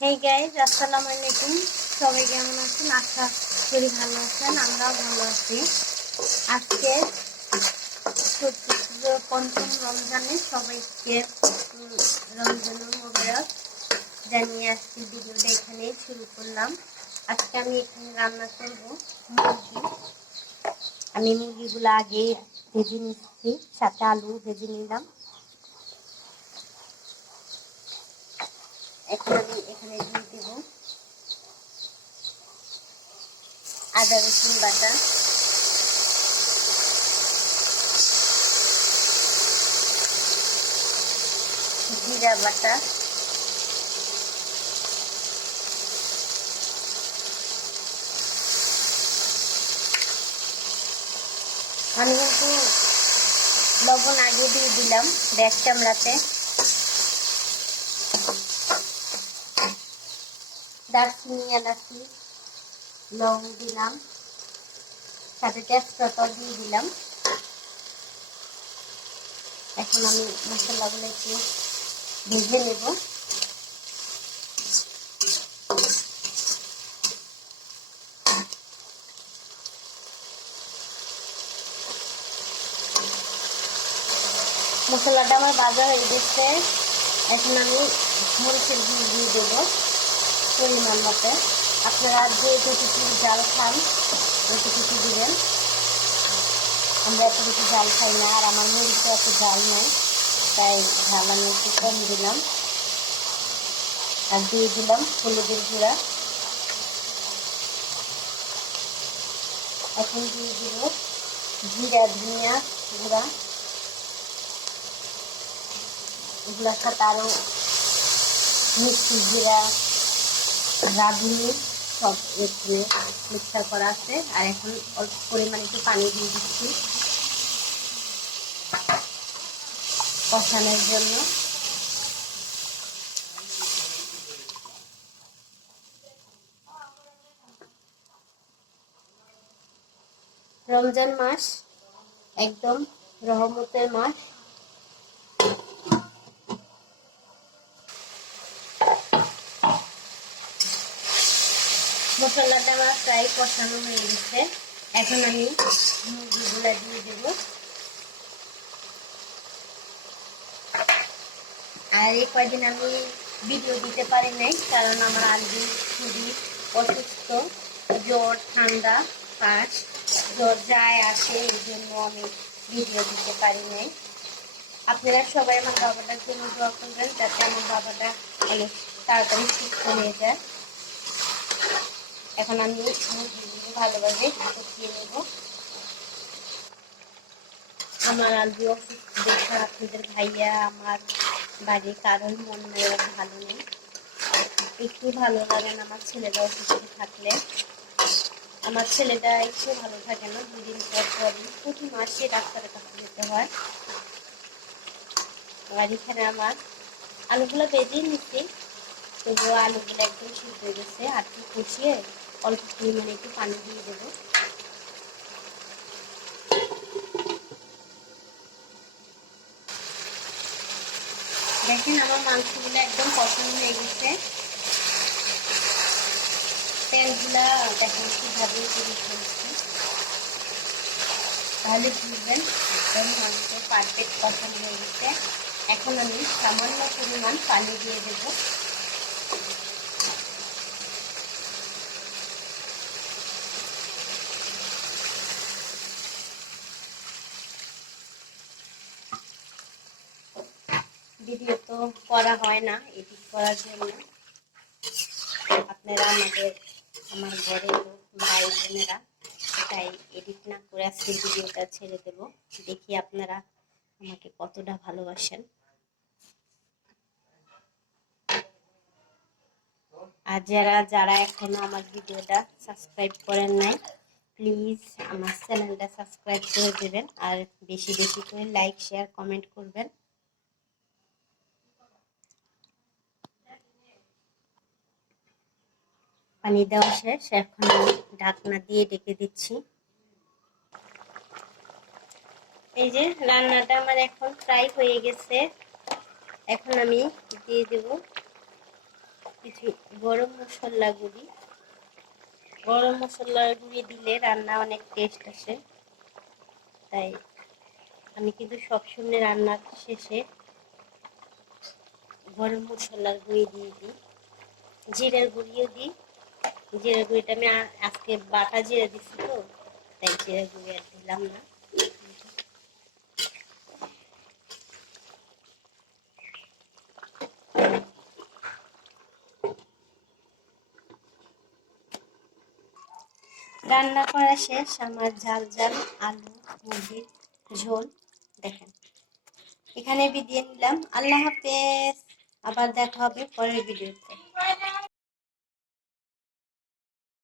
Hey guys, আসসালামু আলাইকুম। সবাই কেমন আছেন? আশা করি ভালো আছেন। আমরাও ভালো আছি। আজকে পঞ্চম রমজানে সবাইকে রমজানুল মুবারক জানিয়ে আজকে ভিডিওটা এখানেই শুরু করলাম। আজকে আমি এখানে রান্না করব মুরগি। আমি মুরগিগুলো আগে ভেজে নিচ্ছি, সাথে আলু ভেজে নিলাম। এখন আমি এখানে দিয়ে দেব আদা রসুন বাটা, জিরা বাটা, আমি কিন্তু লবণ আগে দিয়ে দিলাম ব্যাগ চামড়াতে। দারচিনি, এলাচি, লং দিলাম, সাথে তেজপাতা দিয়ে দিলাম। এখন আমি মশলাগুলো একটু ভেজে নেব। মশলাটা আমার ভাজা হয়ে গেছে। এখন আমি মরিচের গুঁড়ো দিয়ে দেবো পরিমাণ মতো। আপনারা যে যতটুকু জাল খান ততটুকু দিবেন। আমরা এত বেশি জাল খাই না, আর আমার মরিচে এত জাল নেই, তাই ঝাল আমি একটু কম দিলাম। আর দিয়ে দিলাম হলুদের গুঁড়া। এখন দিয়ে দিব জিরা ধনিয়া গুঁড়া। এগুলোর সাথে আরও মিষ্টি জিরা, রাঁধুনি সব এখানে মিক্সার করা আছে। আর এখন অল্প পরিমাণে একটু পানি দিয়ে দিচ্ছি কষানোর জন্য। রমজান মাস একদম রহমতের মাস। মশলাটা আমার প্রায় কষানো হয়ে গেছে। এখন আমি মুরগিগুলা দিয়ে দেব। আর এই কয়দিন আমি ভিডিও দিতে পারি নাই, কারণ আমার আলবি খুবই অসুস্থ। জ্বর, ঠান্ডা, কাশ, জ্বর যায় আসে, এই জন্য আমি ভিডিও দিতে পারি নাই। আপনারা সবাই আমার বাবাটার জন্য দোয়া করবেন, যাতে আমার বাবাটা অনেক তাড়াতাড়ি সুস্থ হয়ে যায়। এখন আমি মুরগিগুলো ভালোভাবে কষিয়ে নেব। আমার আলবি অসুস্থ দেখে আপনাদের ভাইয়া আমার বাড়ির কারোর মন মেজাজ ভালো নেই, একটু ভালো লাগে না আমার ছেলেটা অসুস্থ থাকলে। আমার ছেলেটা একটু ভালো থাকে না, 2 দিন পর পরই প্রতি মাসে ডাক্তারের কাছে যেতে হয়। আর এখানে আমার আলুগুলো বেজে নিচ্ছি, তবুও আলুগুলো একদম সিদ্ধ হয়ে গেছে। আর একটু কষিয়ে অল্প পরিমাণে একটু পানি দিয়ে দেবো। দেখেন আমার মাংসগুলো একদম পছন্দ হয়ে গেছে। তেলগুলা দেখেন কিভাবে তৈরি করছি, তাহলে বুঝবেন একদম মাংস পারফেক্ট পছন্দ হয়ে গেছে। এখন আমি সামান্য পরিমাণ পানি দিয়ে দেব। ভিডিও তো করা হয় না এডিট করার জন্য। আপনারা আমার ঘরের ভাই বোনেরা, তাই এডিট না করে আজকে ভিডিওটা ছেড়ে দেব। দেখি আপনারা আমাকে কতটা ভালোবাসেন। আর যারা এখনো আমার ভিডিওটা সাবস্ক্রাইব করেন নাই, প্লিজ আমার চ্যানেলটা সাবস্ক্রাইব করে দেবেন। আর বেশি বেশি করে লাইক, শেয়ার, কমেন্ট করবেন। পানি দেওয়া শেষ, এখন আমি ঢাকনা দিয়ে ডেকে দিচ্ছি। এই যে রান্নাটা আমার এখন প্রায় হয়ে গেছে। এখন আমি দিয়ে দেব কিছু গরম মশলা গুঁড়ি। গরম মশলার গুঁড়ি দিলে রান্না অনেক টেস্ট আসে, তাই আমি কিন্তু সবসময় রান্নার শেষে গরম মশলার গুঁড়ি দিয়ে দিই। জিরার গুঁড়িও দিই। জিরার গুঁড়িটা আমি আজকে বাটা জিরা দিচ্ছি, তো তাই জিরার গুঁড়ি আর দিলাম না। রান্না করা শেষ আমার ঝাল ঝাল আলু মুরগির ঝোল। দেখেন, এখানে দিয়ে নিলাম। আল্লাহ হাফেজ, আবার দেখা হবে পরের ভিডিওতে।